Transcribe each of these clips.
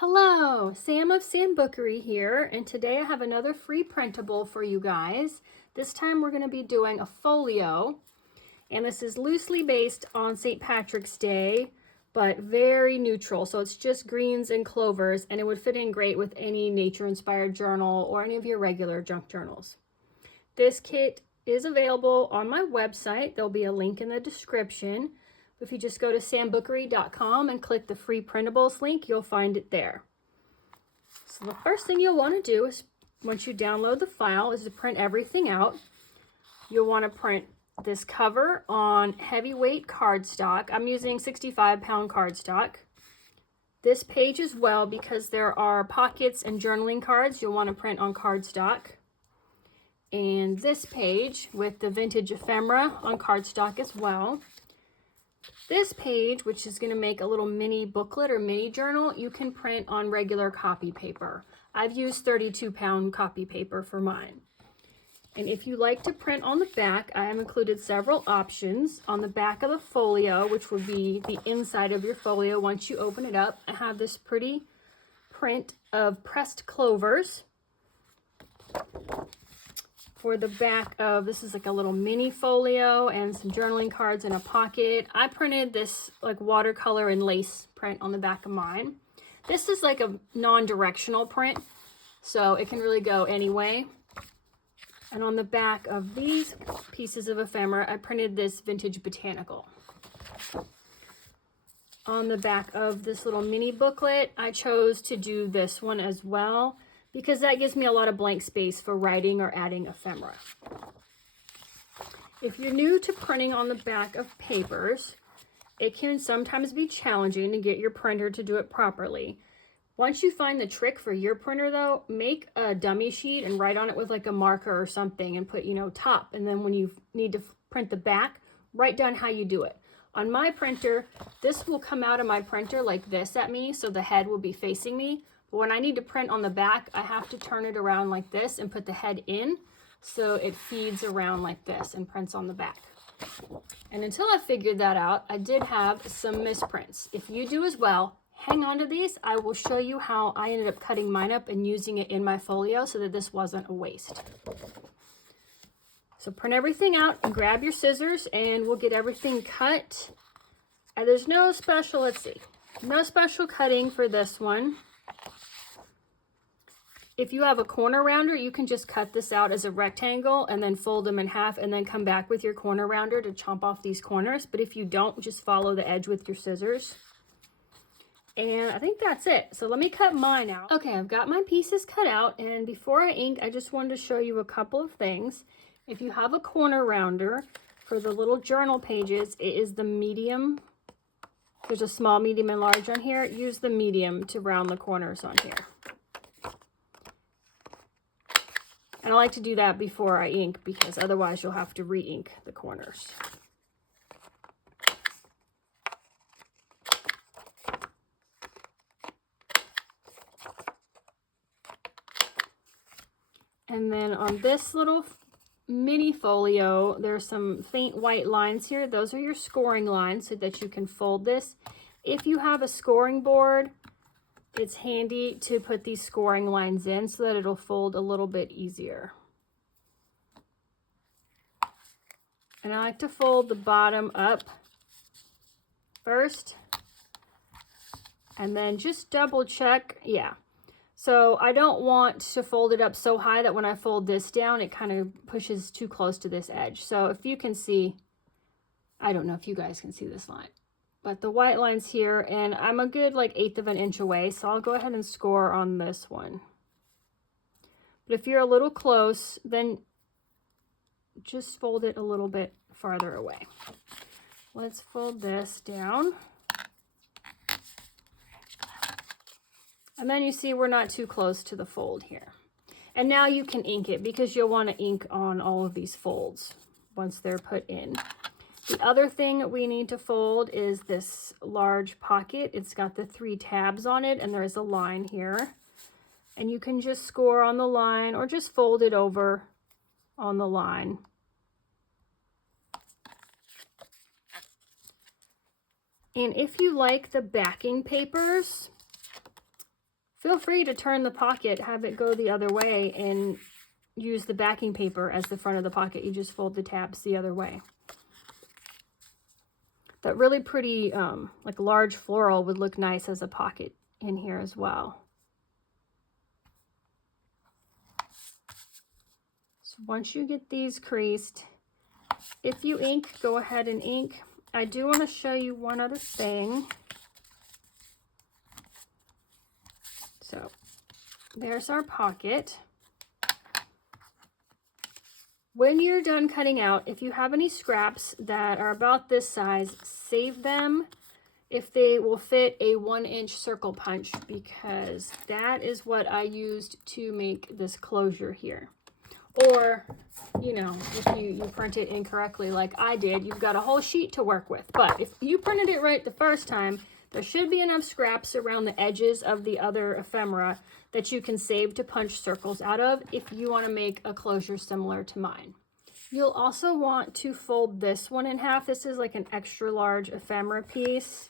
Hello, Sam of Sambookery here, and today I have another free printable for you guys. This time we're going to be doing a folio, and this is loosely based on St. Patrick's Day, but very neutral. So it's just greens and clovers, and it would fit in great with any nature-inspired journal or any of your regular junk journals. This kit is available on my website. There'll be a link in the description. If you just go to sambookery.com and click the free printables link, you'll find it there. So the first thing you'll want to do is, once you download the file, is to print everything out. You'll want to print this cover on heavyweight cardstock. I'm using 65-pound cardstock. This page as well, because there are pockets and journaling cards you'll want to print on cardstock. And this page with the vintage ephemera on cardstock as well. This page, which is going to make a little mini booklet or mini journal, you can print on regular copy paper. I've used 32-pound copy paper for mine. And if you like to print on the back, I have included several options. On the back of the folio, which would be the inside of your folio once you open it up, I have this pretty print of pressed clovers. For the back of, this is like a little mini folio and some journaling cards in a pocket. I printed this like watercolor and lace print on the back of mine. This is like a non-directional print, so it can really go any way. And on the back of these pieces of ephemera, I printed this vintage botanical. On the back of this little mini booklet, I chose to do this one as well, because that gives me a lot of blank space for writing or adding ephemera. If you're new to printing on the back of papers, it can sometimes be challenging to get your printer to do it properly. Once you find the trick for your printer though, make a dummy sheet and write on it with like a marker or something and put, top. And then when you need to print the back, write down how you do it. On my printer, this will come out of my printer like this at me, so the head will be facing me. But when I need to print on the back, I have to turn it around like this and put the head in so it feeds around like this and prints on the back. And until I figured that out, I did have some misprints. If you do as well, hang on to these. I will show you how I ended up cutting mine up and using it in my folio so that this wasn't a waste. So print everything out and grab your scissors and we'll get everything cut. And there's no special, no special cutting for this one. If you have a corner rounder, you can just cut this out as a rectangle and then fold them in half and then come back with your corner rounder to chomp off these corners. But if you don't, just follow the edge with your scissors. And I think that's it. So let me cut mine out. Okay, I've got my pieces cut out, and before I ink, I just wanted to show you a couple of things. If you have a corner rounder for the little journal pages, it is the medium. There's a small, medium, and large on here. Use the medium to round the corners on here. And I like to do that before I ink because otherwise you'll have to re-ink the corners. And then on this little mini folio, there's some faint white lines here. Those are your scoring lines so that you can fold this. If you have a scoring board, it's handy to put these scoring lines in so that it'll fold a little bit easier. And I like to fold the bottom up first and then just double check. Yeah. So I don't want to fold it up so high that when I fold this down, it kind of pushes too close to this edge. So if you can see, I don't know if you guys can see this line, but the white line's here, and I'm a good like 1/8 of an inch away, so I'll go ahead and score on this one. But if you're a little close, then just fold it a little bit farther away. Let's fold this down. And then you see we're not too close to the fold here. And now you can ink it because you'll want to ink on all of these folds once they're put in. The other thing we need to fold is this large pocket. It's got the 3 tabs on it, and there's a line here. And you can just score on the line or just fold it over on the line. And if you like the backing papers, feel free to turn the pocket, have it go the other way, and use the backing paper as the front of the pocket. You just fold the tabs the other way. That really pretty, like large floral would look nice as a pocket in here as well. So once you get these creased, if you ink, go ahead and ink. I do want to show you one other thing. So there's our pocket. When you're done cutting out, if you have any scraps that are about this size, save them if they will fit a 1-inch circle punch, because that is what I used to make this closure here. Or, you know, if you print it incorrectly like I did, you've got a whole sheet to work with. But if you printed it right the first time, there should be enough scraps around the edges of the other ephemera that you can save to punch circles out of if you want to make a closure similar to mine. You'll also want to fold this one in half. This is like an extra large ephemera piece,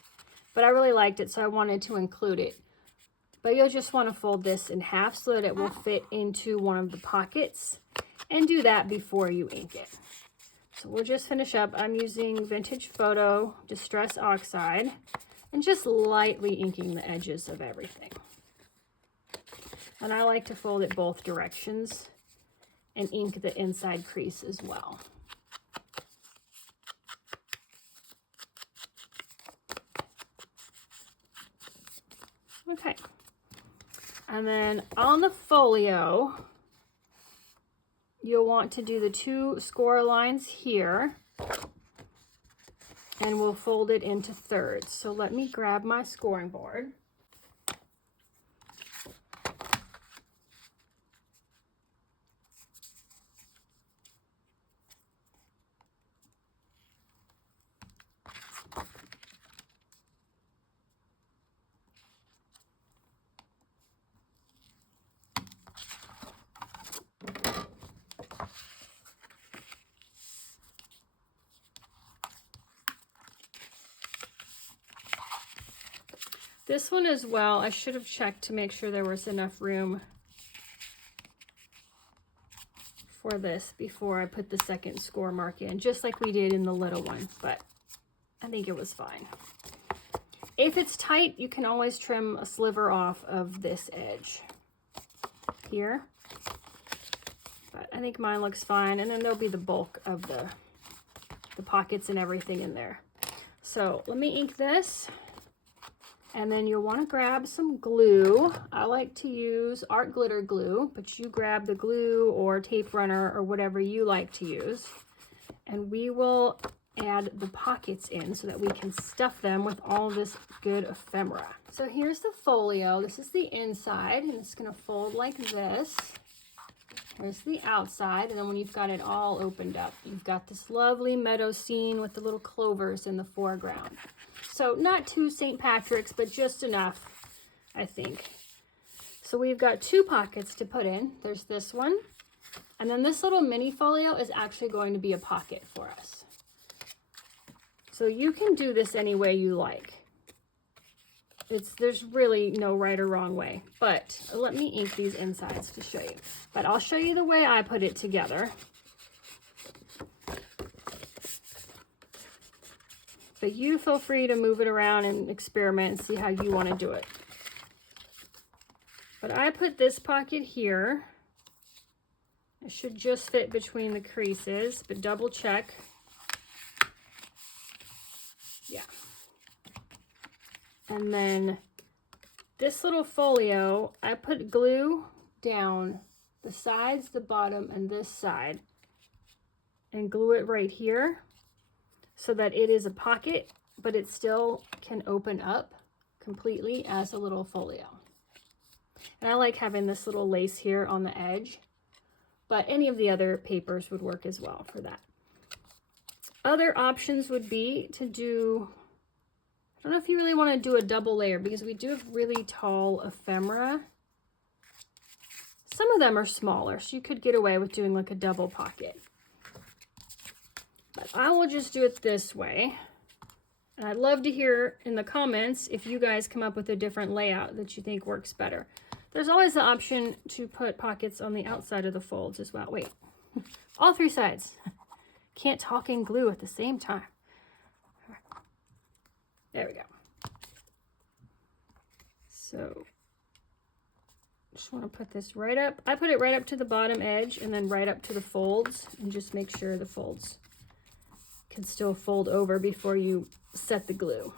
but I really liked it, so I wanted to include it. But you'll just want to fold this in half so that it will fit into one of the pockets, and do that before you ink it. So we'll just finish up. I'm using Vintage Photo Distress Oxide and just lightly inking the edges of everything. And I like to fold it both directions and ink the inside crease as well. Okay. And then on the folio, you'll want to do the 2 score lines here, and we'll fold it into thirds. So let me grab my scoring board. This one as well, I should have checked to make sure there was enough room for this before I put the second score mark in, just like we did in the little one, but I think it was fine. If it's tight, you can always trim a sliver off of this edge here, but I think mine looks fine, and then there'll be the bulk of the pockets and everything in there. So let me ink this. And then you'll want to grab some glue. I like to use art glitter glue, but you grab the glue or tape runner or whatever you like to use. And we will add the pockets in so that we can stuff them with all this good ephemera. So here's the folio. This is the inside, and it's going to fold like this. Here's the outside, and then when you've got it all opened up, you've got this lovely meadow scene with the little clovers in the foreground. So not too St. Patrick's, but just enough, I think. So we've got 2 pockets to put in. There's this one, and then this little mini folio is actually going to be a pocket for us. So you can do this any way you like. There's really no right or wrong way, but let me ink these insides to show you. But I'll show you the way I put it together. But you feel free to move it around and experiment and see how you want to do it. But I put this pocket here. It should just fit between the creases, but double check. Yeah. And then this little folio, I put glue down the sides, the bottom, and this side, and glue it right here so that it is a pocket, but it still can open up completely as a little folio. And I like having this little lace here on the edge, but any of the other papers would work as well for that. Other options would be to do, I don't know if you really want to do a double layer, because we do have really tall ephemera. Some of them are smaller, so you could get away with doing like a double pocket. But I will just do it this way. And I'd love to hear in the comments if you guys come up with a different layout that you think works better. There's always the option to put pockets on the outside of the folds as well. Wait, all 3 sides. Can't talk and glue at the same time. There we go. So just want to put this right up. I put it right up to the bottom edge and then right up to the folds, and just make sure the folds can still fold over before you set the glue.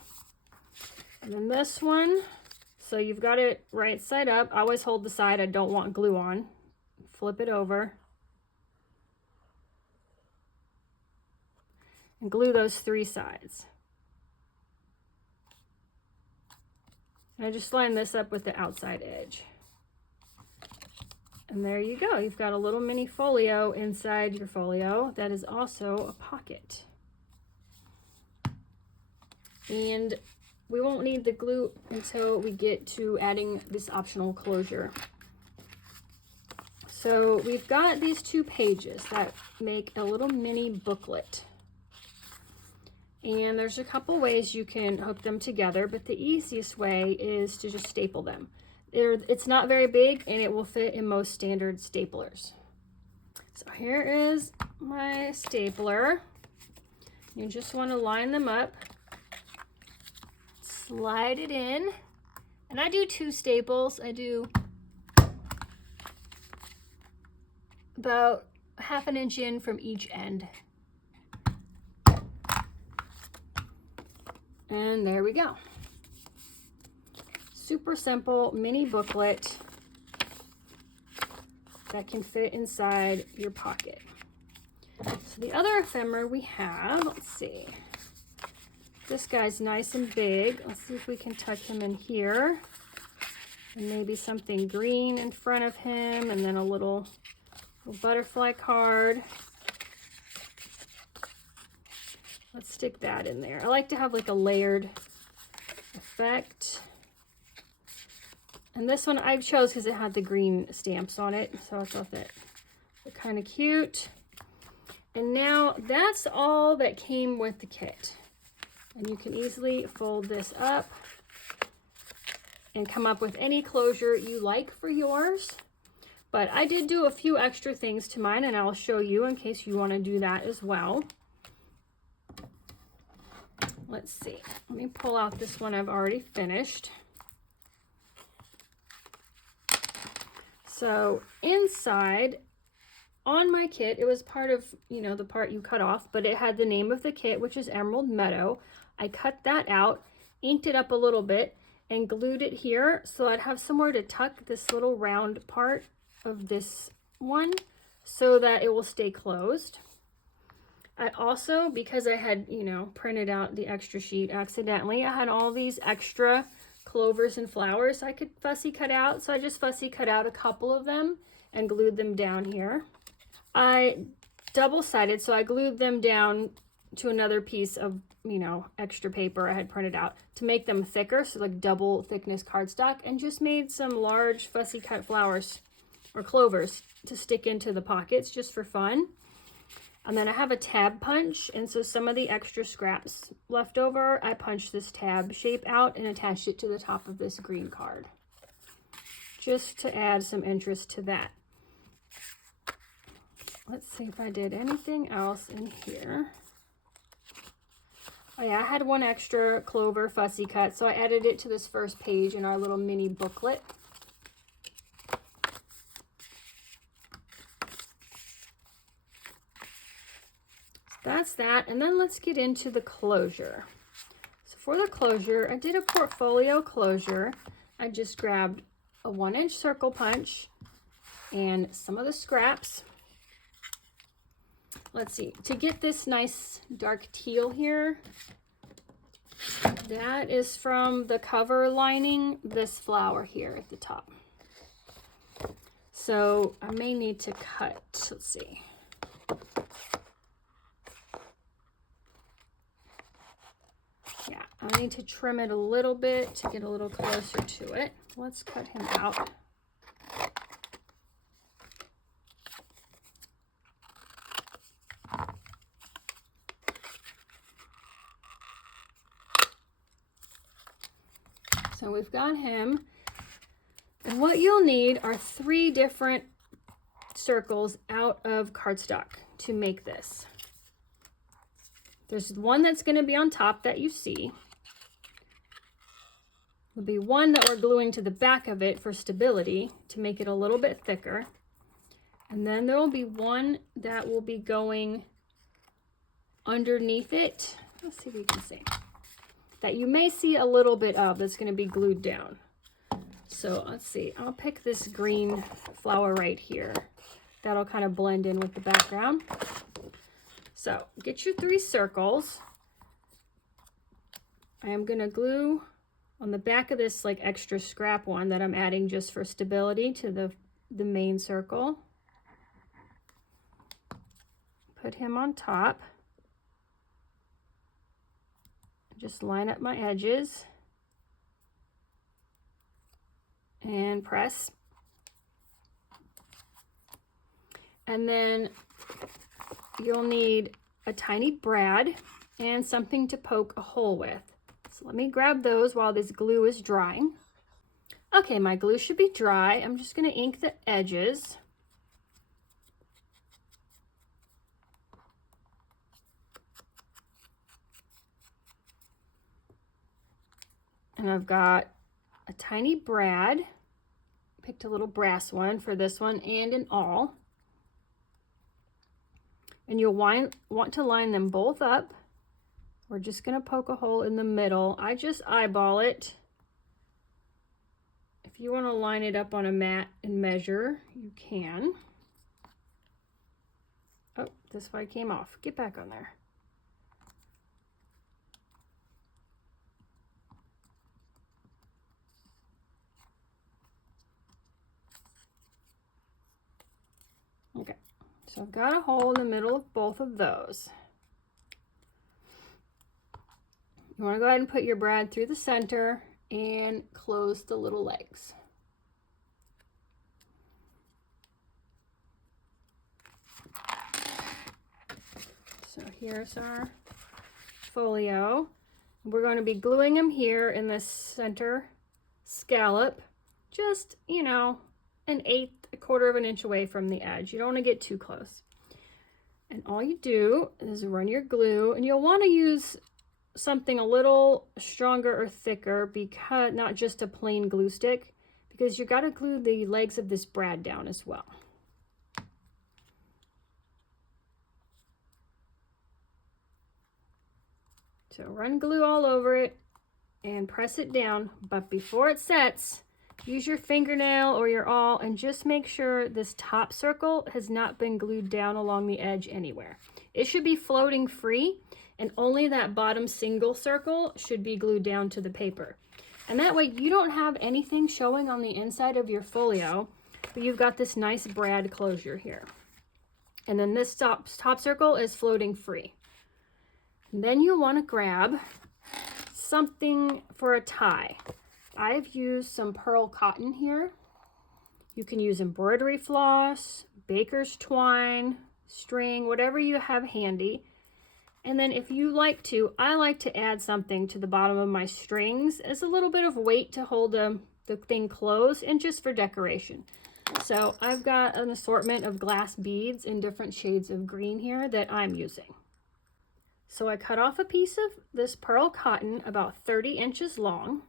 And then this one, so you've got it right side up. I always hold the side I don't want glue on. Flip it over. And glue those 3 sides. And I just line this up with the outside edge. And there you go. You've got a little mini folio inside your folio that is also a pocket. And we won't need the glue until we get to adding this optional closure. So we've got these 2 pages that make a little mini booklet. And there's a couple ways you can hook them together, but the easiest way is to just staple them. It's not very big and it will fit in most standard staplers. So here is my stapler. You just want to line them up, slide it in, and I do 2 staples. I do about 1/2 inch in from each end. And there we go. Super simple mini booklet that can fit inside your pocket. So the other ephemera we have, let's see. This guy's nice and big. Let's see if we can tuck him in here. And maybe something green in front of him, and then a little butterfly card. Let's stick that in there. I like to have like a layered effect. And this one I chose because it had the green stamps on it. So I thought that they're kind of cute. And now that's all that came with the kit. And you can easily fold this up and come up with any closure you like for yours. But I did do a few extra things to mine, and I'll show you in case you want to do that as well. Let's see. Let me pull out this one I've already finished. So inside on my kit, it was part of, you know, the part you cut off, but it had the name of the kit, which is Emerald Meadow. I cut that out, inked it up a little bit, and glued it here so I'd have somewhere to tuck this little round part of this one so that it will stay closed. I also, because I had, you know, printed out the extra sheet accidentally, I had all these extra clovers and flowers I could fussy cut out. So I just fussy cut out a couple of them and glued them down here. I double-sided, so I glued them down to another piece of, you know, extra paper I had printed out to make them thicker, so like double thickness cardstock, and just made some large fussy cut flowers or clovers to stick into the pockets just for fun. And then I have a tab punch, and so some of the extra scraps left over, I punched this tab shape out and attached it to the top of this green card, just to add some interest to that. Let's see if I did anything else in here. Oh yeah, I had one extra clover fussy cut, so I added it to this first page in our little mini booklet. That's that, and then let's get into the closure. So for the closure, I did a portfolio closure. I just grabbed a 1-inch circle punch and some of the scraps. Let's see, to get this nice dark teal here, that is from the cover lining, this flower here at the top. So I may need to cut, let's see. Yeah, I need to trim it a little bit to get a little closer to it. Let's cut him out. we've got him. And what you'll need are 3 different circles out of cardstock to make this. There's one that's going to be on top that you see. There'll be one that we're gluing to the back of it for stability to make it a little bit thicker. And then there will be one that will be going underneath it. Let's see if you can see. That you may see a little bit of that's going to be glued down. So let's see, I'll pick this green flower right here. That'll kind of blend in with the background. So get your 3 circles. I am going to glue on the back of this like extra scrap one that I'm adding just for stability to the main circle. Put him on top. Just line up my edges and press. And then you'll need a tiny brad and something to poke a hole with. So let me grab those while this glue is drying. Okay, my glue should be dry. I'm just going to ink the edges. And I've got a tiny brad. Picked a little brass one for this one and an awl. And you'll want to line them both up. We're just going to poke a hole in the middle. I just eyeball it. If you want to line it up on a mat and measure, you can. Oh, this one came off. Get back on there. Okay, so I've got a hole in the middle of both of those. You want to go ahead and put your brad through the center and close the little legs. So here's our folio. We're going to be gluing them here in this center scallop, just, you know, an 1/8, a 1/4 of an inch away from the edge. You don't want to get too close. And all you do is run your glue, and you'll want to use something a little stronger or thicker, because not just a plain glue stick, because you got to glue the legs of this brad down as well. So run glue all over it and press it down, but before it sets, use your fingernail or your awl and just make sure this top circle has not been glued down along the edge anywhere. It should be floating free, and only that bottom single circle should be glued down to the paper. And that way you don't have anything showing on the inside of your folio, but you've got this nice brad closure here. And then this top circle is floating free. And then you want to grab something for a tie. I've used some pearl cotton here. You can use embroidery floss, baker's twine, string, whatever you have handy. And then if you like to, I like to add something to the bottom of my strings as a little bit of weight to hold the thing closed and just for decoration. So I've got an assortment of glass beads in different shades of green here that I'm using. So I cut off a piece of this pearl cotton about 30 inches long.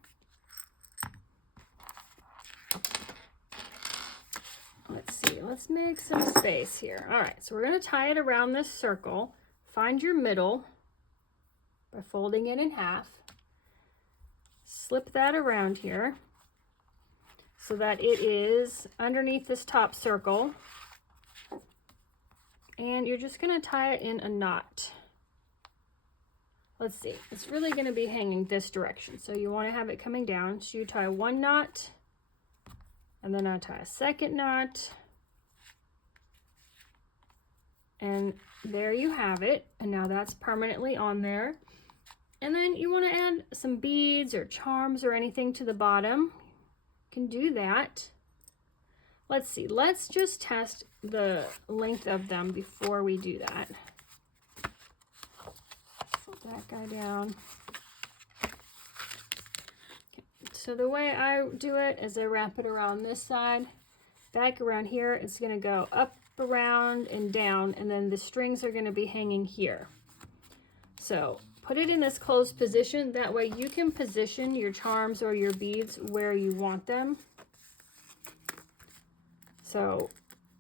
Let's see, let's make some space here. All right, so we're going to tie it around this circle. Find your middle by folding it in half. Slip that around here so that it is underneath this top circle. And you're just going to tie it in a knot. Let's see, it's really going to be hanging this direction. So you want to have it coming down. So you tie one knot, and then I tie a second knot. And there you have it. And now that's permanently on there. And then you want to add some beads or charms or anything to the bottom. You can do that. Let's see, let's just test the length of them before we do that. Put that guy down. Okay. So the way I do it is I wrap it around this side, back around here. It's going to go up, around, and down, and then the strings are going to be hanging here. So put it in this closed position. That way you can position your charms or your beads where you want them. So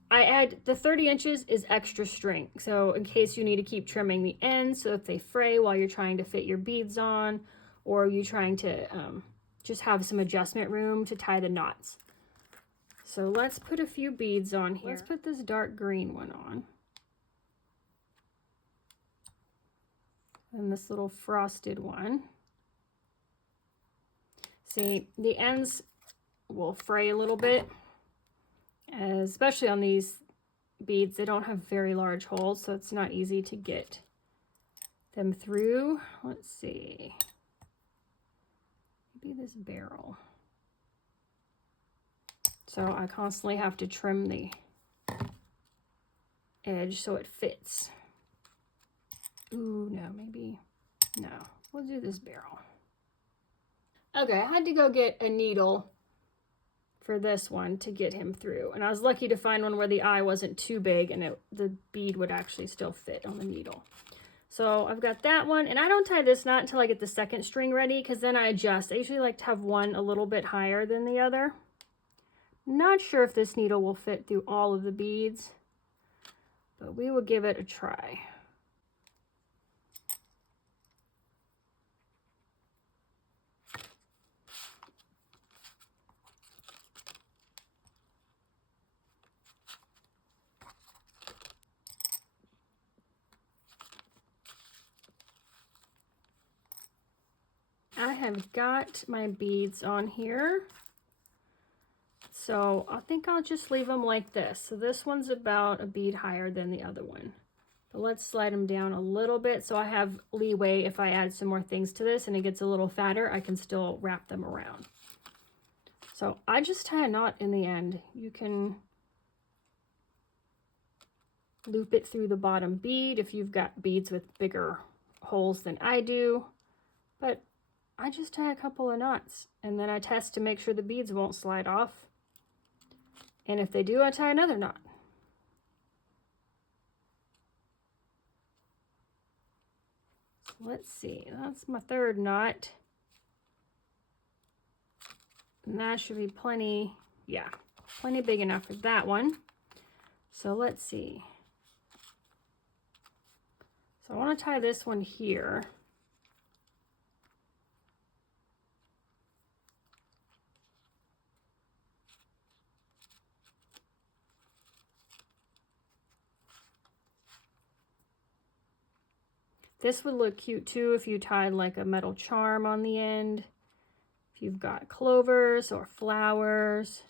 I add the 30 inches is extra string. So in case you need to keep trimming the ends, so if they fray while you're trying to fit your beads on, or you trying to just have some adjustment room to tie the knots. So let's put a few beads on here. Let's put this dark green one on. And this little frosted one. See, the ends will fray a little bit, especially on these beads. They don't have very large holes, so it's not easy to get them through. Let's see. Maybe this barrel. So I constantly have to trim the edge so it fits. Ooh, no, maybe, no. We'll do this barrel. Okay, I had to go get a needle for this one to get him through. And I was lucky to find one where the eye wasn't too big and the bead would actually still fit on the needle. So I've got that one, and I don't tie this knot until I get the second string ready, because then I adjust. I usually like to have one a little bit higher than the other. Not sure if this needle will fit through all of the beads, but we will give it a try. I have got my beads on here. So I think I'll just leave them like this. So this one's about a bead higher than the other one. But let's slide them down a little bit so I have leeway. If I add some more things to this and it gets a little fatter, I can still wrap them around. So I just tie a knot in the end. You can loop it through the bottom bead if you've got beads with bigger holes than I do. But I just tie a couple of knots and then I test to make sure the beads won't slide off. And if they do, I tie another knot. So let's see, that's my third knot. And that should be plenty, yeah, plenty big enough for that one. So let's see. So I want to tie this one here. This would look cute too if you tied like a metal charm on the end. If you've got clovers or flowers.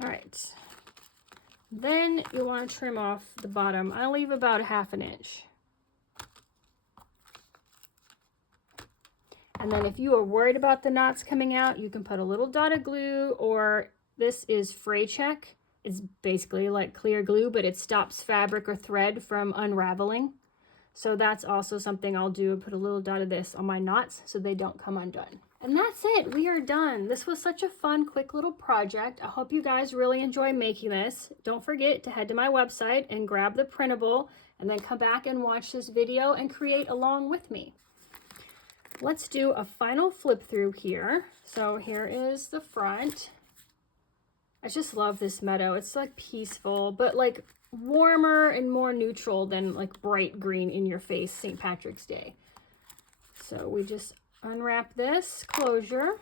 All right. Then you want to trim off the bottom. I leave about a ½ inch. And then if you are worried about the knots coming out, you can put a little dot of glue, or this is fray check. It's basically like clear glue, but it stops fabric or thread from unraveling. So that's also something I'll do, put a little dot of this on my knots so they don't come undone. And that's it, we are done. This was such a fun, quick little project. I hope you guys really enjoy making this. Don't forget to head to my website and grab the printable, and then come back and watch this video and create along with me. Let's do a final flip through here. So here is the front. I just love this meadow. It's like peaceful, but like warmer and more neutral than like bright green in your face St. Patrick's Day. So we just unwrap this closure.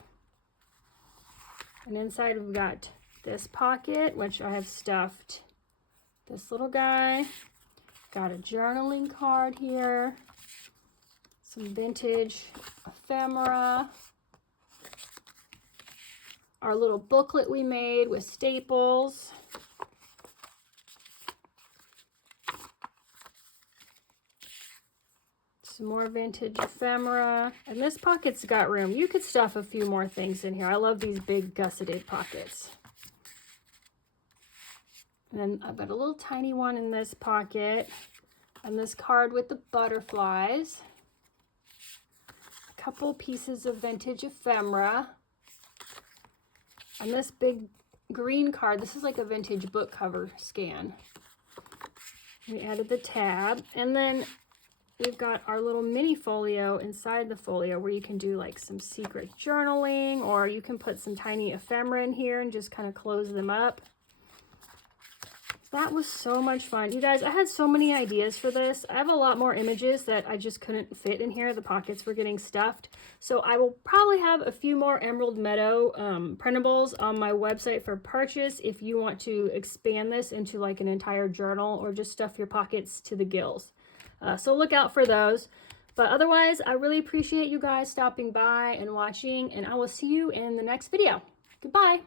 And inside we've got this pocket, which I have stuffed this little guy. Got a journaling card here. Some vintage ephemera. Our little booklet we made with staples. Some more vintage ephemera. And this pocket's got room. You could stuff a few more things in here. I love these big gusseted pockets. And then I've got a little tiny one in this pocket. And this card with the butterflies. A couple pieces of vintage ephemera. And this big green card. This is like a vintage book cover scan. We added the tab. And then we've got our little mini folio inside the folio where you can do like some secret journaling, or you can put some tiny ephemera in here and just kind of close them up. That was so much fun. You guys, I had so many ideas for this. I have a lot more images that I just couldn't fit in here. The pockets were getting stuffed. So I will probably have a few more Emerald Meadow printables on my website for purchase if you want to expand this into like an entire journal or just stuff your pockets to the gills. So look out for those. But otherwise, I really appreciate you guys stopping by and watching, and I will see you in the next video. Goodbye.